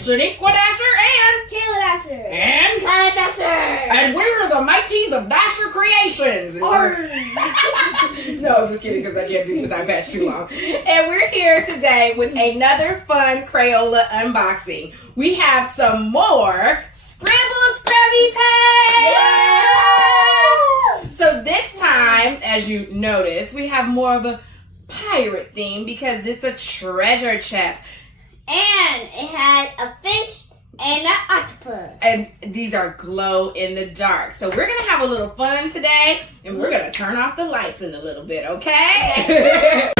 Shaniqua Dasher and Kayla Dasher. And Kayla Dasher. And we're the Mighties of Dasher Creations. No, I'm just kidding because I can't do this eye patch too long. And we're here today with another fun Crayola unboxing. We have some more Scribble Scrubbie packs. So this time, as you notice, we have more of a pirate theme because it's a treasure chest. And it has a fish and an octopus. And these are glow in the dark. So we're going to have a little fun today. And we're going to turn off the lights in a little bit, okay?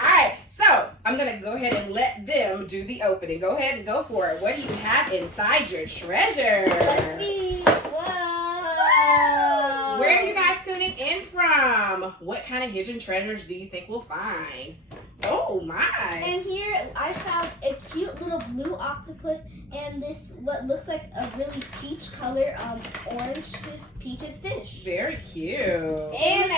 Alright, so I'm going to go ahead and let them do the opening. Go ahead and go for it. What do you have inside your treasure? Let's see. Whoa. Where are you guys tuning in from? What kind of hidden treasures do you think we'll find? Oh my! And here I found a cute little blue octopus and this what looks like a really peach color orange peaches fish. Very cute. And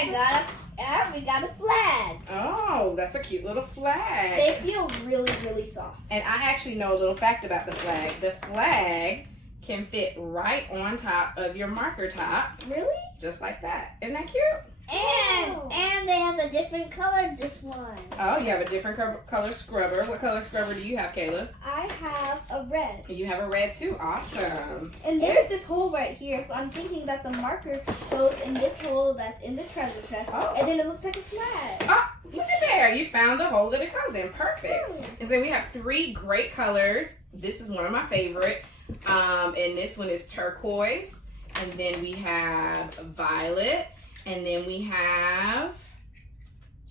we got a flag. Oh, that's a cute little flag. They feel really, really soft. And I actually know a little fact about the flag. The flag can fit right on top of your marker top. Really? Just like that. Isn't that cute? And they have a different color, this one. Oh, you have a different color scrubber. What color scrubber do you have, Kayla? I have a red. You have a red too. Awesome. And there's this hole right here, so I'm thinking that the marker goes in this hole that's in the treasure chest, and then it looks like a flag. Oh, look at there. You found the hole that it goes in. Perfect. And so we have 3 great colors. This is one of my favorite. And this one is turquoise. And then we have violet. And then we have,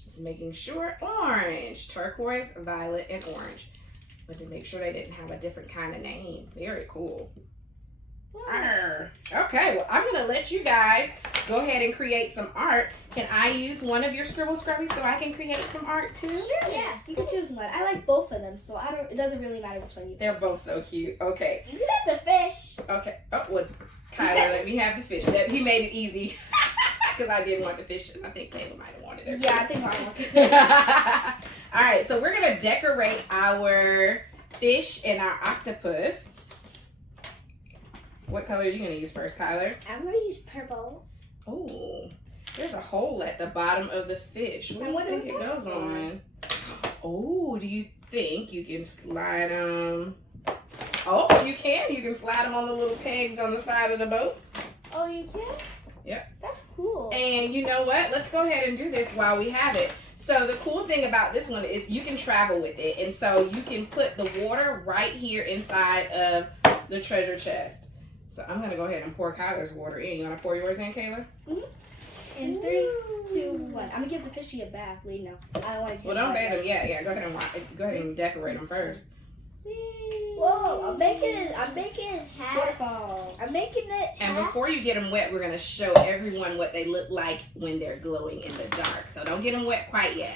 just making sure, orange. Turquoise, violet, and orange. But to make sure they didn't have a different kind of name. Very cool. Okay, well, I'm going to let you guys go ahead and create some art. Can I use one of your Scribble Scrubbies so I can create some art too? Sure, yeah. You can choose one. I like both of them, so it doesn't really matter which one you pick. They're both so cute. Okay. You can have the fish. Okay. Oh, well, Kyler, let me have the fish. He made it easy. Because I didn't want the fish, and I think Kayla might have wanted it. Yeah, I think I want the fish. All right, so we're going to decorate our fish and our octopus. What color are you going to use first, Kyler? I'm going to use purple. Oh, there's a hole at the bottom of the fish. What do you think it goes on? Oh, do you think you can slide them? Oh, you can. You can slide them on the little pegs on the side of the boat. Oh, you can? Yep. That's cool. And you know what? Let's go ahead and do this while we have it. So the cool thing about this one is you can travel with it. And so you can put the water right here inside of the treasure chest. So I'm going to go ahead and pour Kyler's water in. You want to pour yours in, Kayla? Mm-hmm. In 3, 2, 1. I'm going to give the fishy a bath. Wait, no. I don't want to. Well, don't bathe them yet. Yeah, go ahead and decorate them first. Whoa, I'm making his hat. Waterfall. I'm making it hat. And before you get them wet, we're going to show everyone what they look like when they're glowing in the dark. So don't get them wet quite yet.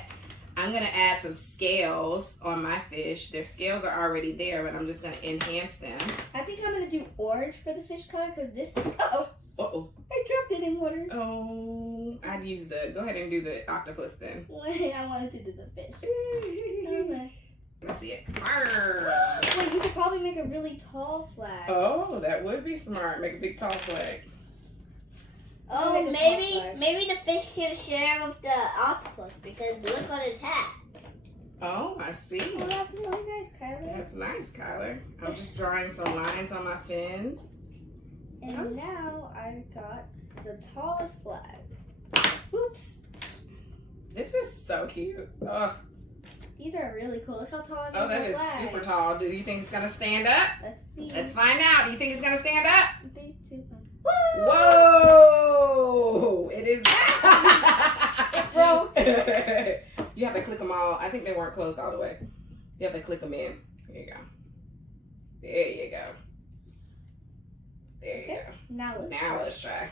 I'm going to add some scales on my fish. Their scales are already there, but I'm just going to enhance them. I think I'm going to do orange for the fish color because this... Uh-oh. Uh-oh. I dropped it in water. Oh, I'd use go ahead and do the octopus then. I wanted to do the fish. Okay. Let's see it. Arr. Wait, you could probably make a really tall flag. Oh, that would be smart. Make a big tall flag. Oh, maybe the fish can share with the octopus because look on his hat. Oh, I see. Oh, that's really nice, Kyler. That's nice, Kyler. I'm just drawing some lines on my fins. And now I've got the tallest flag. Oops. This is so cute. Oh. These are really cool. Look how tall I made Oh, that is flag. super tall. Do you think it's going to stand up? Let's see. Let's find out. Do you think it's going to stand up? 3, 2, 1. Whoa! It is. It broke. You have to click them all. I think they weren't closed all the way. You have to click them in. There you go. There you go. There you go. Now let's try.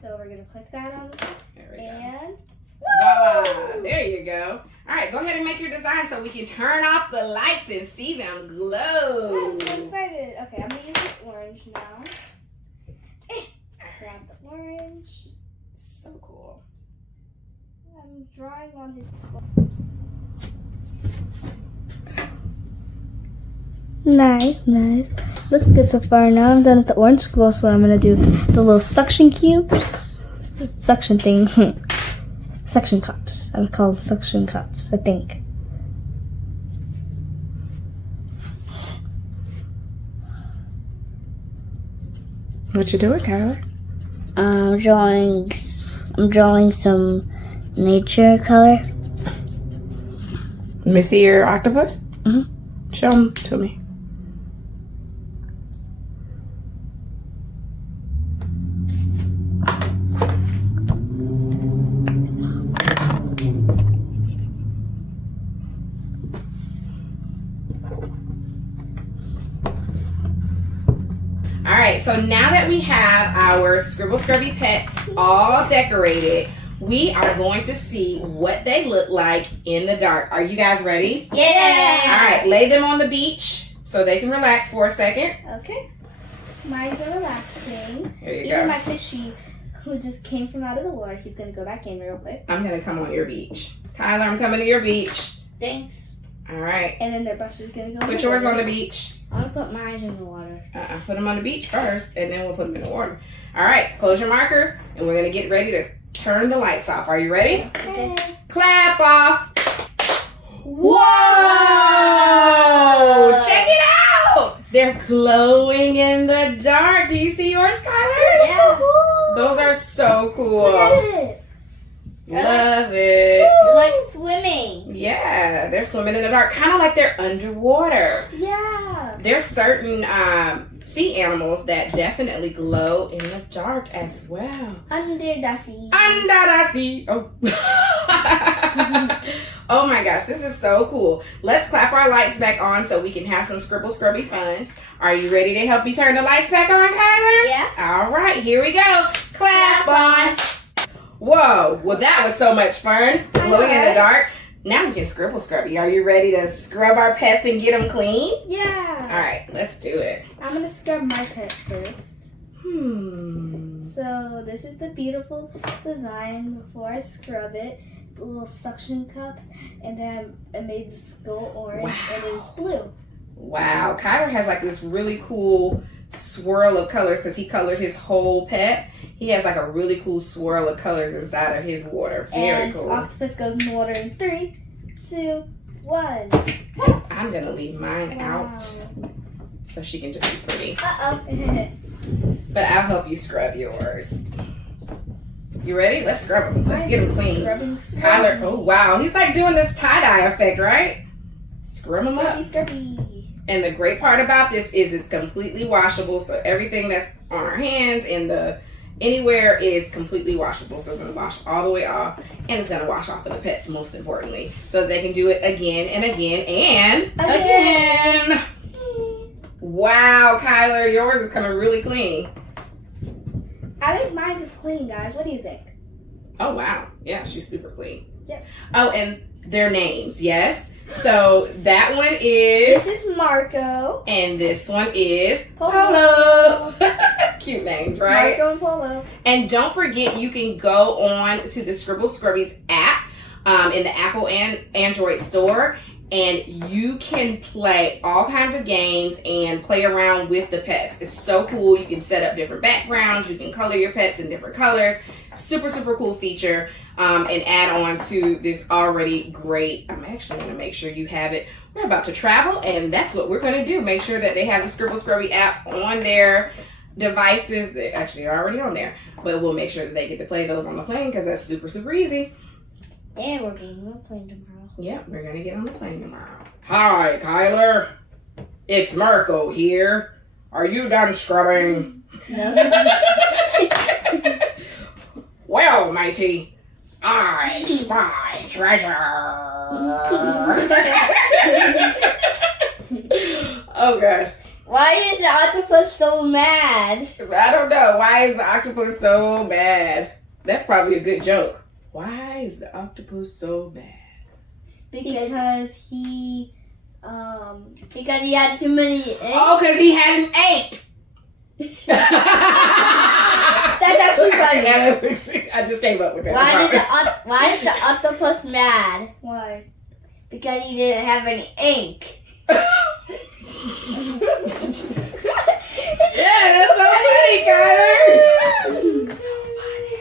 So we're going to click that on the top. There we go. And voila! There you go. All right, go ahead and make your design so we can turn off the lights and see them glow. I'm so excited. Okay, I'm going to use this orange now. Grab the orange. So cool. I'm drawing on his spot. Nice. Looks good so far. Now I'm done with the orange glow, so I'm gonna do the little suction cubes. Suction things. Suction cups. I would call it suction cups, I think. What you doing, Kyler? I'm drawing some nature color. Let me see your octopus. Mhm. Show them to me. All right, so now that we have our Scribble Scrubby pets all decorated, we are going to see what they look like in the dark. Are you guys ready? Yeah! All right, lay them on the beach so they can relax for a second. Okay. Mine's are relaxing. There you Even go. my fishy, who just came from out of the water, he's gonna go back in real quick. I'm gonna come on your beach. Tyler, I'm coming to your beach. Thanks. All right. And then their brush is gonna go. Put yours on the beach. I'm gonna put mine in the water. Put them on the beach first, and then we'll put them in the water. All right, close your marker, and we're gonna get ready to turn the lights off. Are you ready? Okay. Clap off. Whoa! Check it out! They're glowing in the dark. Do you see yours, Skylar? Yeah. So cool. Those are so cool. Look at it. Love it. Like swimming. Yeah, they're swimming in the dark, kind of like they're underwater. Yeah. There's certain sea animals that definitely glow in the dark as well. Under the sea. Under the sea. Oh. Oh my gosh, this is so cool. Let's clap our lights back on so we can have some Scribble Scrubby fun. Are you ready to help me turn the lights back on, Kyler? Yeah. All right, here we go. Clap on. Whoa, well that was so much fun. Glowing in the dark. Now we can Scribble Scrubby. Are you ready to scrub our pets and get them clean? Yeah. All right, let's do it. I'm gonna scrub my pet first. Hmm. So this is the beautiful design before I scrub it. The little suction cups, and then I made the skull orange, and then it's blue. Wow, Kyler has like this really cool swirl of colors because he colored his whole pet. He has like a really cool swirl of colors inside of his water. Very and cool. octopus goes in the water in 3, 2, 1. And I'm gonna leave mine Wow. out so she can just be pretty. Uh-oh. But I'll help you scrub yours. You ready? Let's scrub them. Let's get them clean. Kyler, oh wow, he's like doing this tie-dye effect, right? Scrub them up. Scrubby. And the great part about this is it's completely washable, so everything that's on our hands and the anywhere is completely washable. So it's gonna wash all the way off, and it's gonna wash off of the pets most importantly, so that they can do it again and again and again. Wow, Kyler, yours is coming really clean. I think mine is clean, guys. What do you think? Oh wow, yeah, she's super clean. Yep. Oh, and their names, yes. So that one is. This is Marco. And this one is Polo. Polo. Cute names, right? Marco and Polo. And don't forget, you can go on to the Scribble Scrubbies app in the Apple and Android store, and you can play all kinds of games and play around with the pets. It's so cool. You can set up different backgrounds. You can color your pets in different colors. Super, super cool feature. And add on to this already great. I'm actually going to make sure you have it. We're about to travel, and that's what we're going to do. Make sure that they have the Scribble Scrubby app on their devices. They actually are already on there, but we'll make sure that they get to play those on the plane because that's super, super easy. And we're getting on the plane tomorrow. Yep, we're going to get on the plane tomorrow. Hi, Kyler. It's Marco here. Are you done scrubbing? No. Well, matey, I spy treasure. Oh gosh. Why is the octopus so mad? I don't know. Why is the octopus so mad? That's probably a good joke. Why is the octopus so mad? Because he had too many eggs. Oh, because he hadn't ate. That's actually funny. Yeah, I just came up with that. Why is the octopus mad? Why? Because he didn't have any ink. Yeah, that's so funny, Connor. So funny.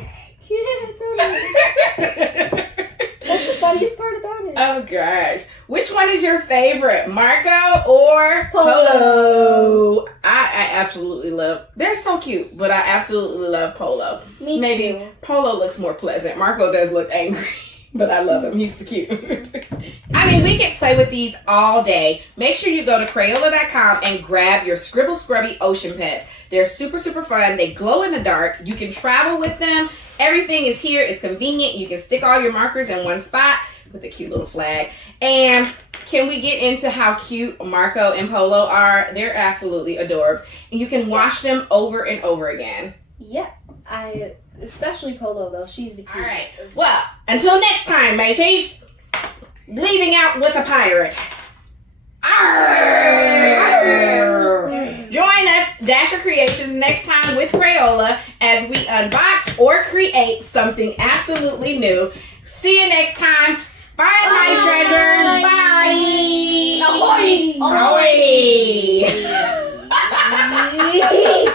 That's the funniest part about it. Oh gosh. Which one is your favorite? Marco or Polo? Polo? I absolutely love. They're so cute, but I absolutely love Polo. Me Maybe too. Polo looks more pleasant. Marco does look angry, but I love him. He's cute. I mean, we can play with these all day. Make sure you go to Crayola.com and grab your Scribble Scrubbie Ocean Pets. They're super, super fun. They glow in the dark. You can travel with them. Everything is here. It's convenient. You can stick all your markers in one spot with a cute little flag. And can we get into how cute Marco and Polo are? They're absolutely adorbs. And you can wash them over and over again. Yeah, especially Polo though. She's the cutest. All right. Well, until next time, mateys. Leaving out with a pirate. Arr! Join us, Dasher Creations, next time with Crayola as we unbox or create something absolutely new. See you next time. Bye, my treasures. Bye. Ahoy! Ahoy.